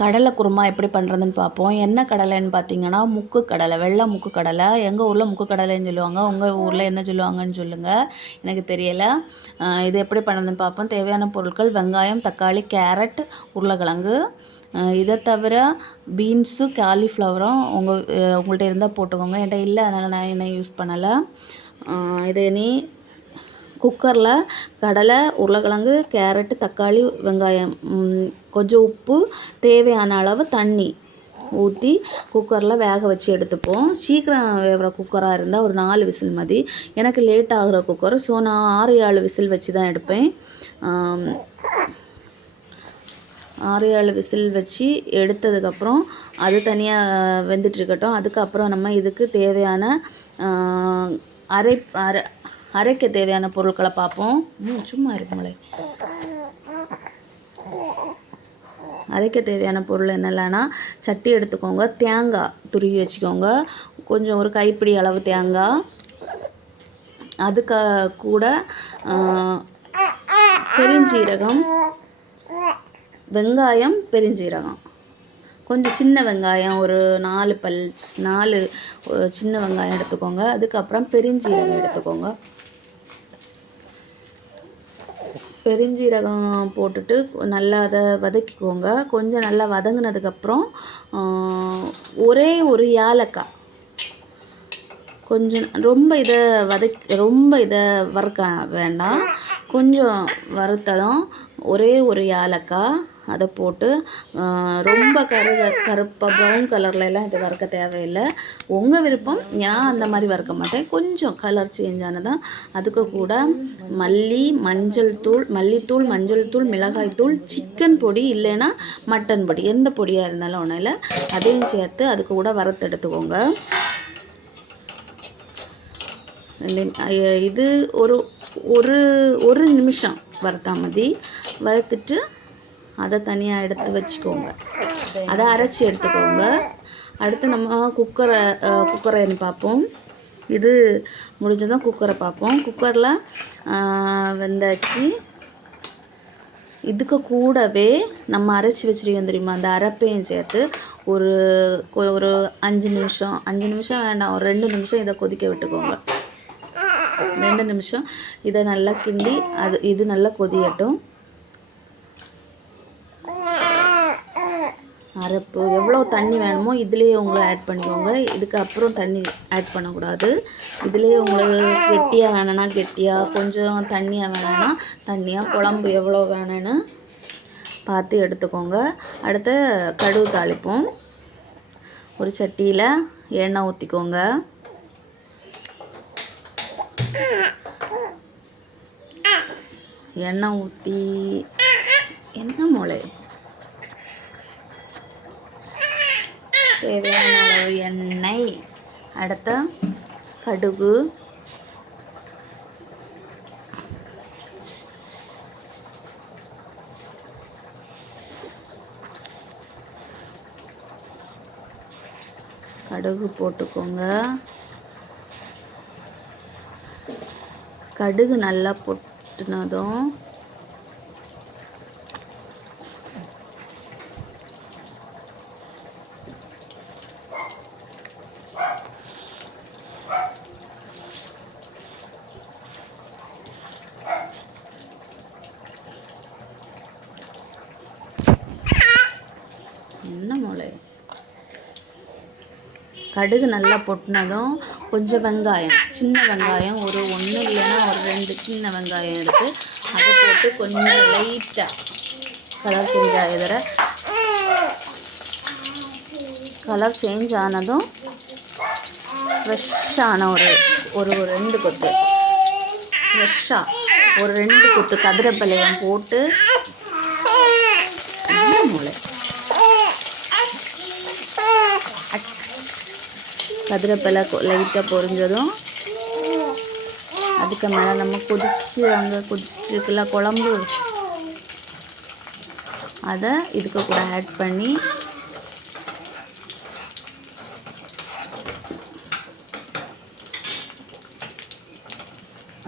கடலை குருமா எப்படி பண்ணுறதுன்னு பார்ப்போம். என்ன கடலைன்னு பார்த்தீங்கன்னா முக்கு கடலை வெள்ளை முக்கு கடலை. எங்கள் ஊரில் முக்கு கடலைன்னு சொல்லுவாங்க. உங்கள் ஊரில் என்ன சொல்லுவாங்கன்னு சொல்லுங்கள் எனக்கு தெரியலை. இது எப்படி பண்ணுறதுன்னு பார்ப்போம். தேவையான பொருட்கள் வெங்காயம் தக்காளி கேரட் உருளைக்கிழங்கு. இதை தவிர பீன்ஸு காலிஃப்ளவரும் உங்கள் உங்கள்கிட்ட இருந்தால் போட்டுக்கோங்க. என்கிட்ட இல்லை அதனால் நான் என்ன யூஸ் பண்ணலை. இதை நீ குக்கரில் கடலை உருளைக்கிழங்கு கேரட்டு தக்காளி வெங்காயம் கொஞ்சம் உப்பு தேவையான அளவு தண்ணி ஊற்றி குக்கரில் வேக வச்சு எடுத்துப்போம். சீக்கிரம் வேகிற குக்கராக இருந்தால் ஒரு நாலு விசில் மதி. எனக்கு லேட் ஆகிற குக்கர் ஸோ நான் ஆறு ஏழு விசில் வச்சு தான் எடுப்பேன். ஆறு ஏழு விசில் வச்சு எடுத்ததுக்கப்புறம் அது தனியாக வெந்துட்டுருக்கட்டும் அதுக்கப்புறம் நம்ம இதுக்கு தேவையான அரை அரை அரைக்க தேவையான பொருட்களை பார்ப்போம். ம், சும்மா இருக்குங்களே அரைக்க தேவையான பொருள் என்னெல்லாம்னா சட்டி எடுத்துக்கோங்க தேங்காய் துருவி வச்சுக்கோங்க. கொஞ்சம் ஒரு கைப்பிடி அளவு தேங்காய். அதுக்கு கூட பெருஞ்சீரகம் வெங்காயம் பெருஞ்சீரகம். கொஞ்சம் சின்ன வெங்காயம் ஒரு நாலு பல் நாலு சின்ன வெங்காயம் எடுத்துக்கோங்க. அதுக்கப்புறம் பெருஞ்சீரகம் எடுத்துக்கோங்க. பெருஞ்சீரகம் போட்டுட்டு நல்லா அதை வதக்கிக்கோங்க. கொஞ்சம் நல்லா வதங்கினதுக்கப்புறம் ஒரே ஒரு ஏலக்காய். கொஞ்சம் ரொம்ப இதை வதக் ரொம்ப இதை வறுக்க வேண்டாம். கொஞ்சம் வறுத்ததும் ஒரே ஒரு ஏலக்காய் அதை போட்டு ரொம்ப கரு கருப்பாக ப்ரௌன் கலர்ல எல்லாம் இது வறுக்க தேவையில்லை. உங்கள் விருப்பம். நான் அந்த மாதிரி வறுக்க மாட்டேன். கொஞ்சம் கலர் சேஞ்ச் ஆனதான் அதுக்கு கூட மல்லி மஞ்சள் தூள் மல்லித்தூள் மஞ்சள் தூள் மிளகாய் தூள் சிக்கன் பொடி இல்லைன்னா மட்டன் பொடி. எந்த பொடியாக இருந்தாலும் ஒன்றும் இல்லை. அதையும் சேர்த்து அதுக்கு கூட வறுத்து எடுத்துக்கோங்க. Uh, இது ஒரு ஒரு ஒரு நிமிஷம் வறுத்தா மதி. வறுத்துட்டு அதை தனியாக எடுத்து வச்சுக்கோங்க. அதை அரைச்சி எடுத்துக்கோங்க. அடுத்து நம்ம குக்கரை குக்கரை பார்ப்போம் இது முடிஞ்சதும் குக்கரை பார்ப்போம் குக்கரில் வெந்தாச்சு. இதுக்கு கூடவே நம்ம அரைச்சி வச்சுருக்கோம் தெரியுமா? அந்த அரைப்பையும் சேர்த்து ஒரு ஒரு அஞ்சு நிமிஷம் அஞ்சு நிமிஷம் வேண்டாம் ஒரு ரெண்டு நிமிஷம் இதை கொதிக்க விட்டுக்கோங்க. ரெண்டு நிமிஷம். இதை நல்லா கிண்டி அது இது நல்லா கொதியட்டும். அரைப்பு. எவ்வளோ தண்ணி வேணுமோ இதுலேயே உங்களை ஆட் பண்ணிக்கோங்க. இதுக்கு அப்புறம் தண்ணி ஆட் பண்ணக்கூடாது. இதுலேயே உங்களுக்கு கெட்டியாக வேணும்னா கெட்டியாக கொஞ்சம் தண்ணியாக வேணும்னா தண்ணியாக குழம்பு எவ்வளோ வேணும்னு பார்த்து எடுத்துக்கோங்க. அடுத்து கடுகு தாளிப்போம். ஒரு சட்டியில் எண்ணெய் ஊற்றிக்கோங்க எண்ணெய் ஊற்றி என்ன மொளை? தேவையான அளவு எண்ணெய். அடுத்த கடுகு. கடுகு போட்டுக்கோங்க. கடுகு நல்லா பொட்டினதும் என்ன மொளை கடுகு நல்லா பொட்டினதும் கொஞ்சம் வெங்காயம் சின்ன வெங்காயம் ஒரு ஒன்று இல்லைன்னா ஒரு ரெண்டு சின்ன வெங்காயம் எடுத்து அதை போட்டு கொஞ்சம் லைட்டாக கலர் சேஞ்ச் ஆகிற கலர் சேஞ்ச் ஆனதும் ஃப்ரெஷ்ஷான ஒரு ஒரு ரெண்டு கொத்து. ஃப்ரெஷ்ஷாக ஒரு ரெண்டு கொத்து கதிரப்பலையம் போட்டு மூளை? கதிரப்பலை லைட்டாக பொரிஞ்சதும் அதுக்கு மேலே நம்ம கொதிச்சு அங்கே கொதிச்சுட்டு இருக்குல்ல குழம்பு. அதை இதுக்கு கூட ஆட் பண்ணி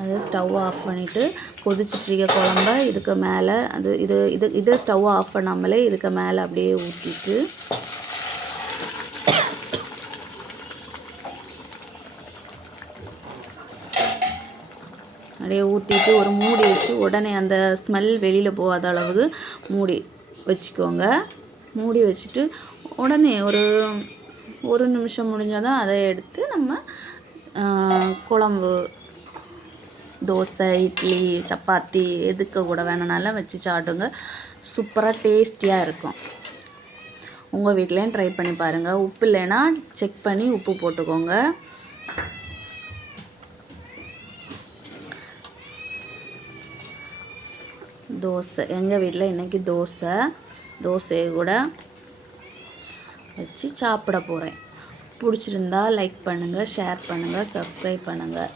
அதை ஸ்டவ் ஆஃப் பண்ணிவிட்டு கொதிச்சிட்ருக்க குழம்ப இதுக்கு மேலே அது இது இது இதை ஸ்டவ் ஆஃப் பண்ணாமலே இதுக்கு மேலே அப்படியே ஊற்றிட்டு அப்படியே ஊற்றிட்டு ஒரு மூடி வச்சு உடனே அந்த ஸ்மெல் வெளியில் போகாத அளவுக்கு மூடி வச்சுக்கோங்க. மூடி வச்சுட்டு உடனே ஒரு ஒரு நிமிஷம் முடிஞ்சால் தான் அதை எடுத்து நம்ம குழம்பு தோசை இட்லி சப்பாத்தி எதுக்கு கூட வேணுனாலும் வச்சு சாப்பிடுங்க. சூப்பராக டேஸ்டியாக இருக்கும். உங்கள் வீட்லேயும் ட்ரை பண்ணி பாருங்கள் உப்பு இல்லைன்னா செக் பண்ணி உப்பு போட்டுக்கோங்க. தோசை. எங்கள் வீட்டில் இன்றைக்கி தோசை. தோசையை கூட வச்சு சாப்பிட போகிறேன் பிடிச்சிருந்தா லைக் பண்ணுங்கள் ஷேர் பண்ணுங்கள் சப்ஸ்கிரைப் பண்ணுங்கள்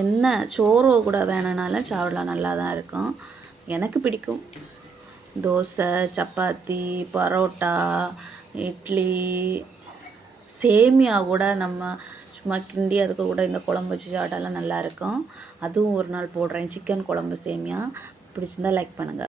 என்ன சோறு கூட வேணும்னாலும் சாப்பிடலாம் நல்லா தான் இருக்கும். எனக்கு பிடிக்கும். தோசை சப்பாத்தி பரோட்டா இட்லி சேமியா கூட நம்ம சும்மா கிண்டி அதுக்கு கூட இந்த குழம்பு வச்சு சாப்பிட்டாலாம் நல்லாயிருக்கும் அதுவும் ஒரு நாள் போடுறேன். சிக்கன் குழம்பு சேமியா. பிடிச்சிருந்தா லைக் பண்ணுங்கள்